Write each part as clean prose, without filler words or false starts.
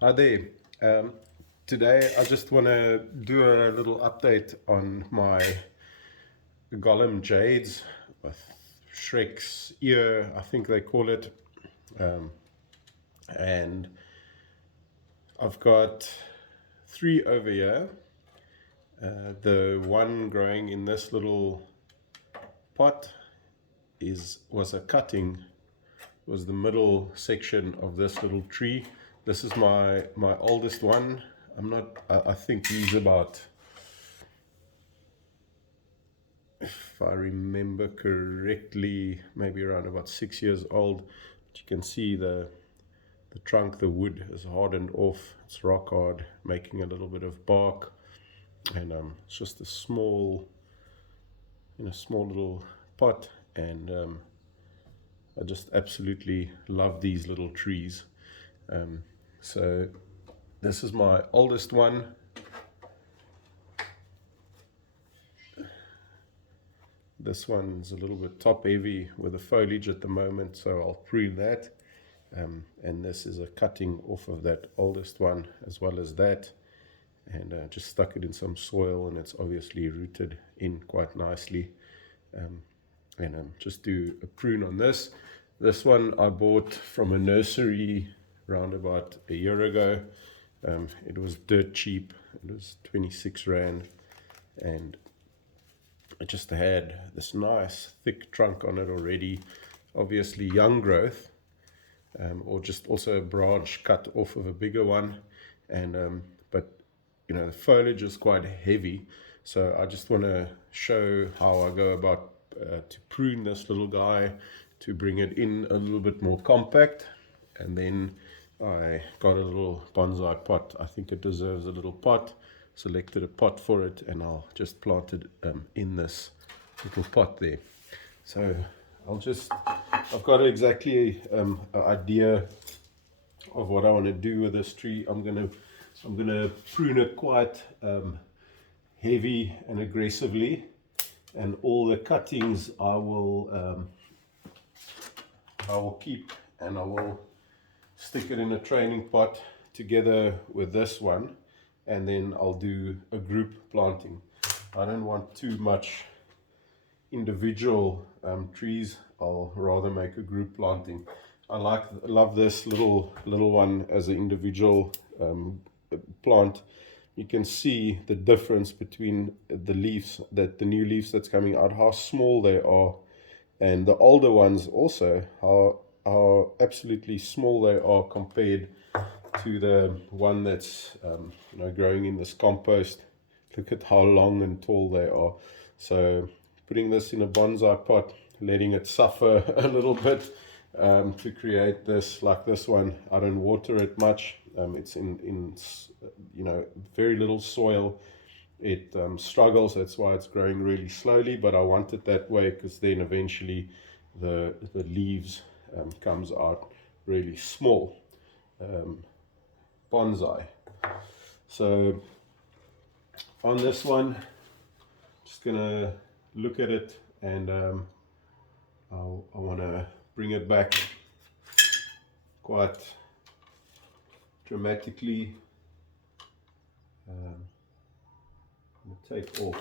Hi there. Today I just want to do a little update on my Gollem Jades with Shrek's ear, I think they call it. Um, and I've got three over here. The one growing in this little pot was a cutting, was the middle section of this little tree. This is my oldest one. I think he's about, if I remember correctly, maybe around about 6 years old. But you can see the trunk, the wood is hardened off. It's rock hard, making a little bit of bark, and it's just a small, small little pot. And I just absolutely love these little trees. So this is my oldest one. This one's a little bit top heavy with the foliage at the moment, so I'll prune that. And this is a cutting off of that oldest one as well as that. And just stuck it in some soil, and it's obviously rooted in quite nicely. And just do a prune on this. This one I bought from a nursery around about a year ago. It was dirt cheap. It was 26 Rand. And it just had this nice thick trunk on it already, obviously young growth, or just also a branch cut off of a bigger one. And but the foliage is quite heavy, so I just want to show how I go about to prune this little guy to bring it in a little bit more compact. And then I got a little bonsai pot. I think it deserves a little pot. Selected a pot for it, and I'll just plant it in this little pot there. So I've got exactly an idea of what I want to do with this tree. I'm gonna prune it quite heavy and aggressively, and all the cuttings I will keep, and I will stick it in a training pot together with this one, and then I'll do a group planting. I don't want too much individual trees. I'll rather make a group planting. I love this little one as an individual plant. You can see the difference between the leaves, the new leaves that's coming out, how small they are, and the older ones also, how absolutely small they are compared to the one that's growing in this compost. Look at how long and tall they are. So putting this in a bonsai pot, letting it suffer a little bit to create this, like this one. I don't water it much. It's in very little soil. It struggles, that's why it's growing really slowly, but I want it that way because then eventually the leaves comes out really small. Bonsai. So on this one, just gonna look at it, and I want to bring it back quite dramatically. I'm going to take off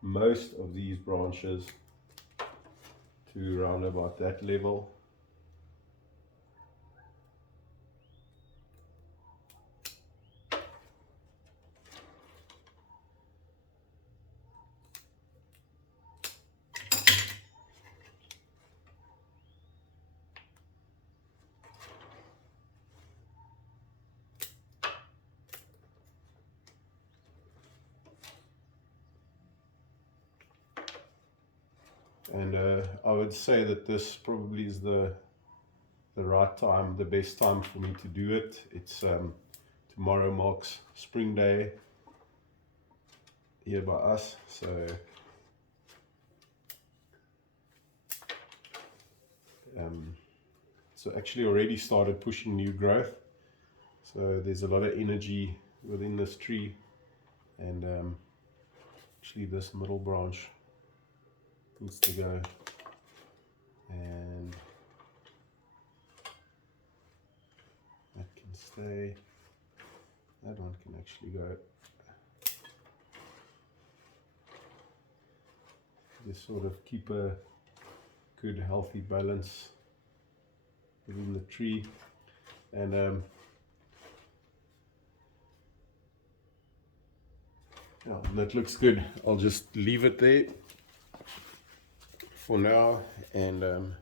most of these branches to around about that level. And I would say that this probably is the right time, the best time for me to do it. It's tomorrow marks spring day here by us, so so actually already started pushing new growth. So there's a lot of energy within this tree, and actually this middle branch needs to go, and that can stay. That one can actually go. Just sort of keep a good healthy balance within the tree. And yeah, that looks good. I'll just leave it there for now, and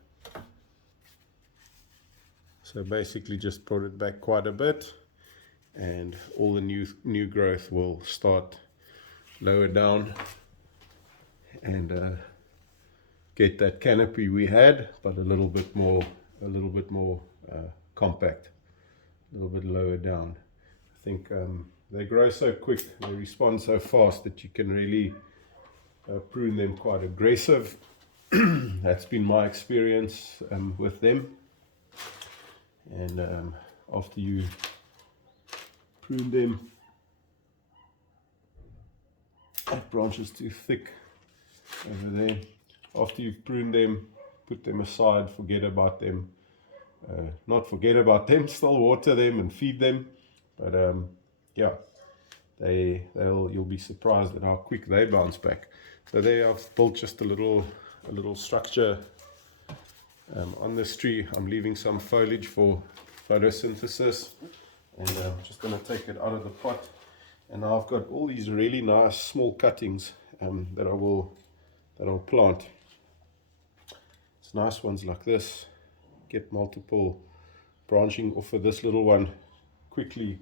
so basically just brought it back quite a bit, and all the new growth will start lower down and get that canopy we had, but a little bit more compact, a little bit lower down. I think they grow so quick, they respond so fast that you can really prune them quite aggressive. That's been my experience with them. And after you prune them, that branch is too thick over there. After you've pruned them, put them aside, forget about them. Not forget about them, still water them and feed them. But yeah, you'll be surprised at how quick they bounce back. So there I've built just a little structure on this tree. I'm leaving some foliage for photosynthesis, and I'm just going to take it out of the pot. And now I've got all these really nice small cuttings that I'll plant. It's nice ones like this. Get multiple branching off of this little one. Quickly,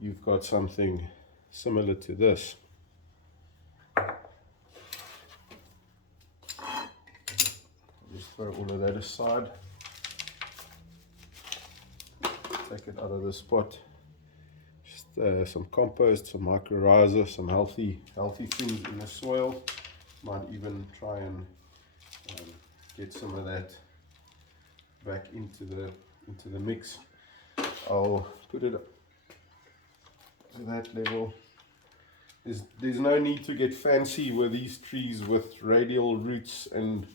you've got something similar to this. Just throw all of that aside. Take it out of this pot. Just some compost, some mycorrhiza, some healthy things in the soil. Might even try and get some of that back into the mix. I'll put it to that level. There's no need to get fancy with these trees with radial roots and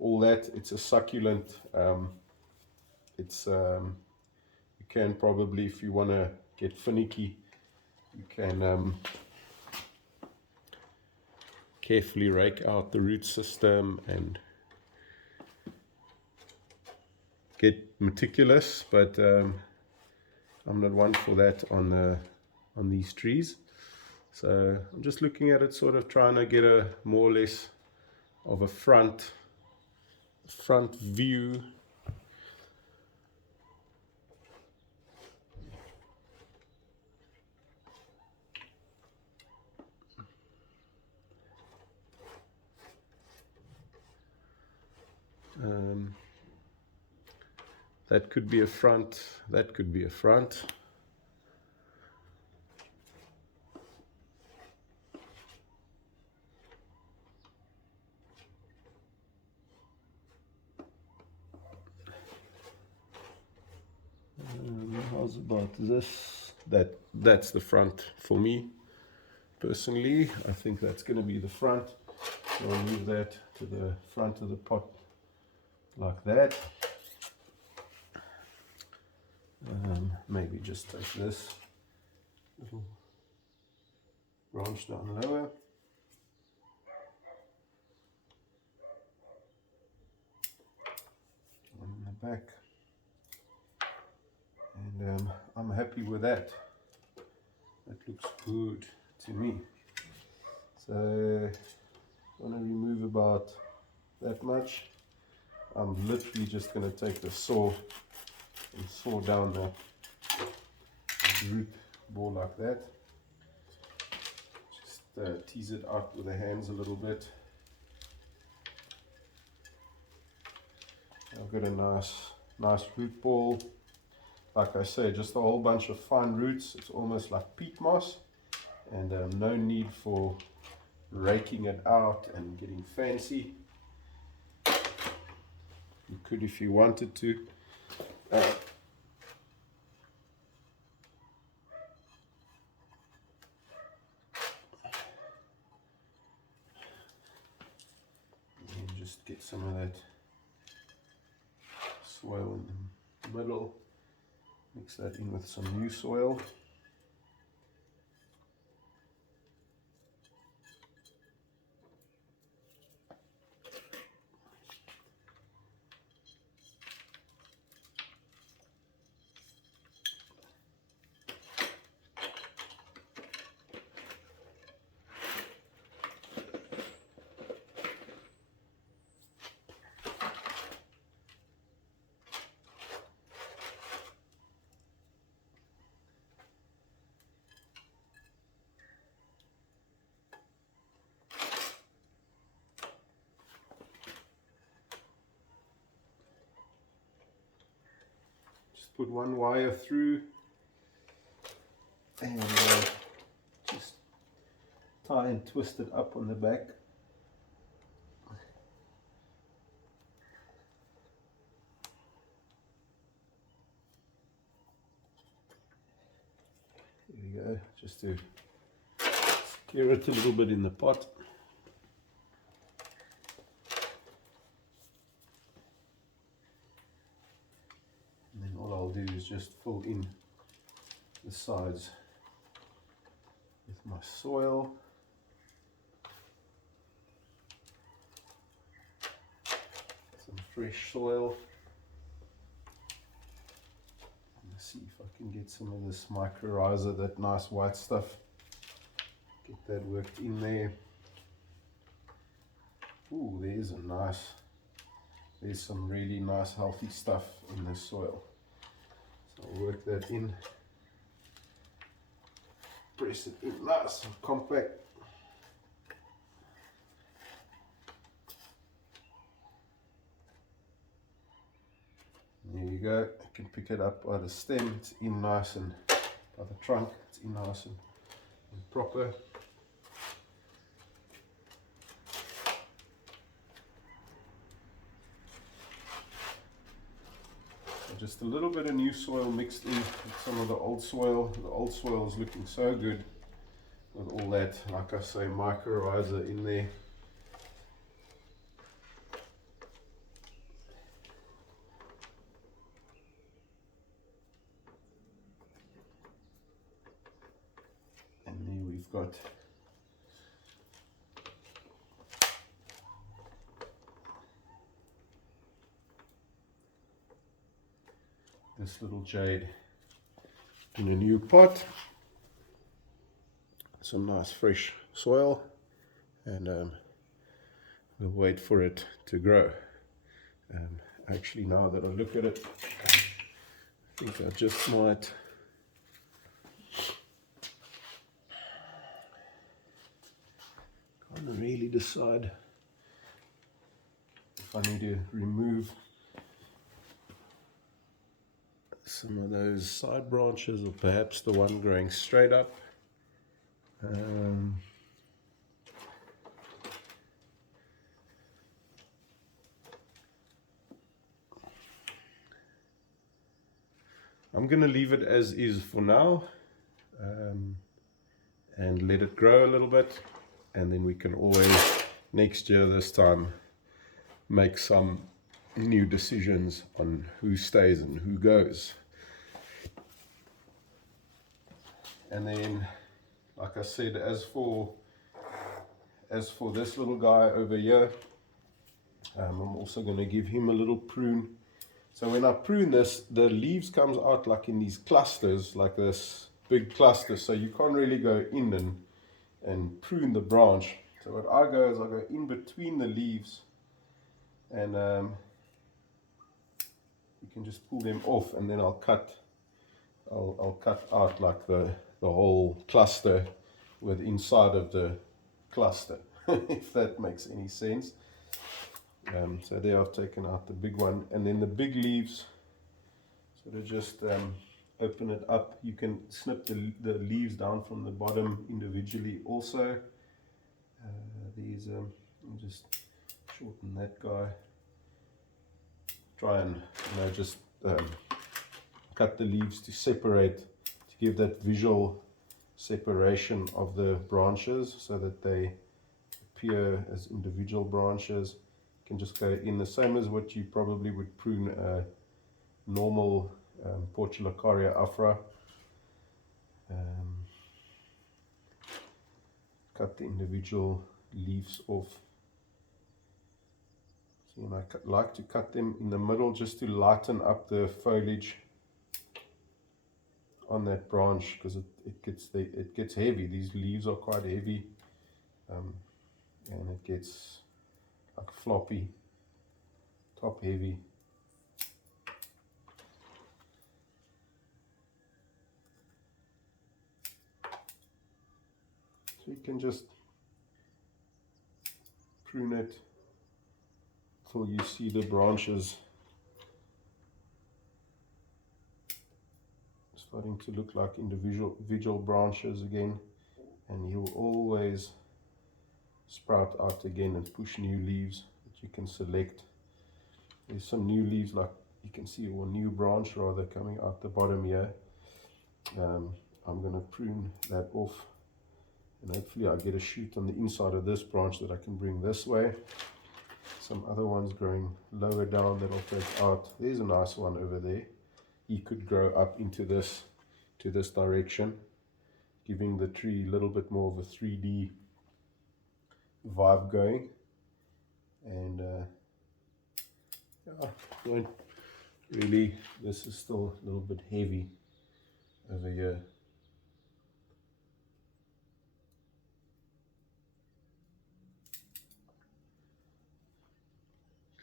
all that. It's a succulent. You can probably, if you want to get finicky, you can carefully rake out the root system and get meticulous, but I'm not one for that on these trees. So I'm just looking at it, sort of trying to get a more or less of a front view. That could be a front, that could be a front. How's about this? That's the front for me personally. I think that's going to be the front. So I'll move that to the front of the pot like that. Maybe just take this little branch down lower. On the back. And I'm happy with that. That looks good to me. So I'm going to remove about that much. I'm literally just going to take the saw and saw down the root ball like that. Just tease it out with the hands a little bit. I've got a nice root ball. Like I say, just a whole bunch of fine roots. It's almost like peat moss, and no need for raking it out and getting fancy. You could if you wanted to. And just get some of that soil in the middle. Mix that in with some new soil. Put one wire through and just tie and twist it up on the back. There we go, just to secure it a little bit in the pot. Do is just fill in the sides with my soil. Some fresh soil. Let's see if I can get some of this mycorrhiza, that nice white stuff. Get that worked in there. Ooh, there's some really nice healthy stuff in this soil. I'll work that in, press it in nice and compact. There you go, I can pick it up by the stem, it's in nice, and by the trunk, it's in nice and proper. Just a little bit of new soil mixed in with some of the old soil. The old soil is looking so good with all that, like I say, mycorrhiza in there. And there we've got this little jade in a new pot, some nice fresh soil, and we'll wait for it to grow. Actually, now that I look at it, I think I just might can't really decide if I need to remove some of those side branches, or perhaps the one growing straight up. I'm going to leave it as is for now, and let it grow a little bit, and then we can always next year this time make some new decisions on who stays and who goes. And then, like I said, as for this little guy over here, I'm also going to give him a little prune. So when I prune this, the leaves comes out like in these clusters, like this big cluster, so you can't really go in and prune the branch. So what I go is I go in between the leaves, and you can just pull them off, and then I'll cut out like the whole cluster with inside of the cluster, if that makes any sense. So there I've taken out the big one, and then the big leaves, sort of just open it up. You can snip the leaves down from the bottom individually also. These, I'll just shorten that guy. Try and just cut the leaves to separate, to give that visual separation of the branches so that they appear as individual branches. You can just go in the same as what you probably would prune a normal Portulacaria afra. Cut the individual leaves off. See, and I like to cut them in the middle just to lighten up the foliage on that branch, because it gets heavy. These leaves are quite heavy, and it gets like floppy, top heavy. So you can just prune it till you see the branches starting to look like individual branches again, and he'll always sprout out again and push new leaves that you can select. There's some new leaves, like you can see, or new branch rather, coming out the bottom here. I'm going to prune that off, and hopefully I get a shoot on the inside of this branch that I can bring this way. Some other ones growing lower down that I'll take out. There's a nice one over there. He could grow up into this, to this direction, giving the tree a little bit more of a 3D vibe going. And yeah, don't really, this is still a little bit heavy over here.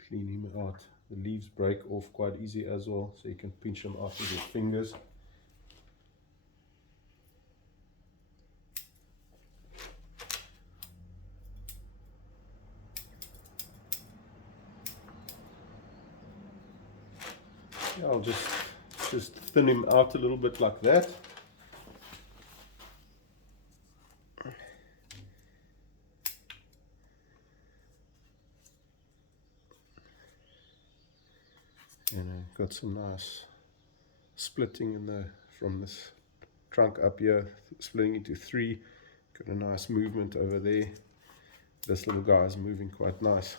Clean him out. The leaves break off quite easy as well, so you can pinch them out with your fingers. Yeah, I'll just thin him out a little bit like that. And I've got some nice splitting in the, from this trunk up here, splitting into three. Got a nice movement over there. This little guy is moving quite nice.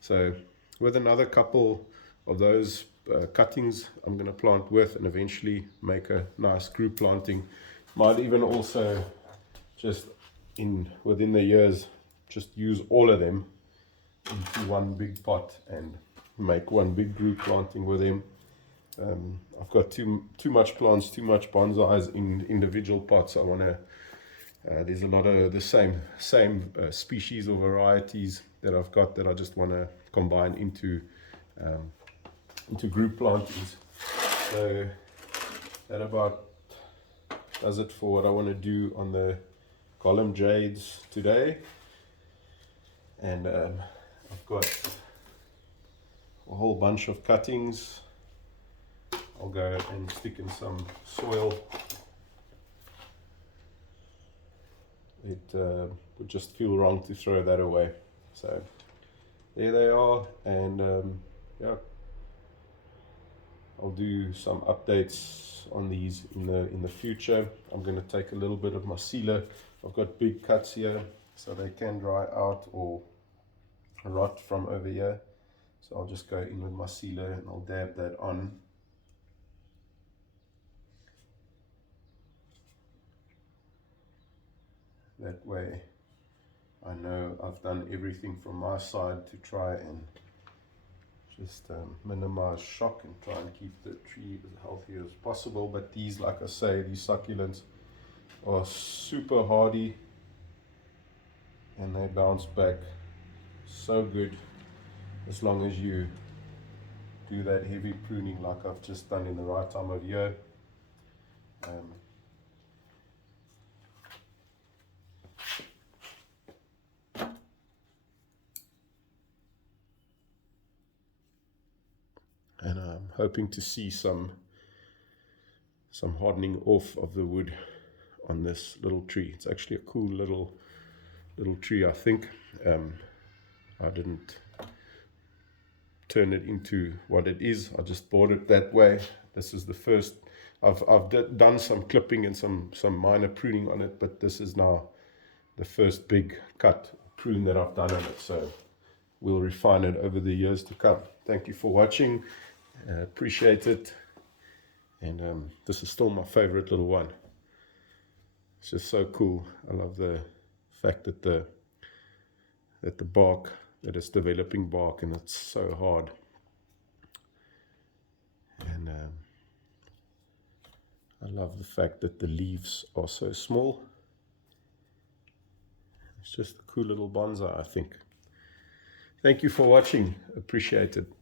So with another couple of those cuttings, I'm going to plant with, and eventually make a nice group planting. Might even also just within the years just use all of them into one big pot and make one big group planting with them. I've got too much plants, too much bonsais in individual pots. I want to there's a lot of the same species or varieties that I've got that I just want to combine into group plantings. So that about does it for what I want to do on the Golem Jades today. And I've got a whole bunch of cuttings. I'll go and stick in some soil. It would just feel wrong to throw that away. So there they are, and yeah, I'll do some updates on these in the future. I'm going to take a little bit of my sealer. I've got big cuts here, so they can dry out or rot from over here. So I'll just go in with my sealer and I'll dab that on. That way I know I've done everything from my side to try and just minimize shock and try and keep the tree as healthy as possible. But these, like I say, these succulents are super hardy and they bounce back so good as long as you do that heavy pruning like I've just done in the right time of year. And I'm hoping to see some hardening off of the wood on this little tree. It's actually a cool little tree, I think. I didn't turn it into what it is. I just bought it that way. This is the first. I've done some clipping and some minor pruning on it, but this is now the first big prune that I've done on it. So we'll refine it over the years to come. Thank you for watching. Appreciate it, And this is still my favorite little one. It's just so cool. I love the fact that the bark, that it's developing bark, and it's so hard. And I love the fact that the leaves are so small. It's just a cool little bonsai, I think. Thank you for watching. Appreciate it.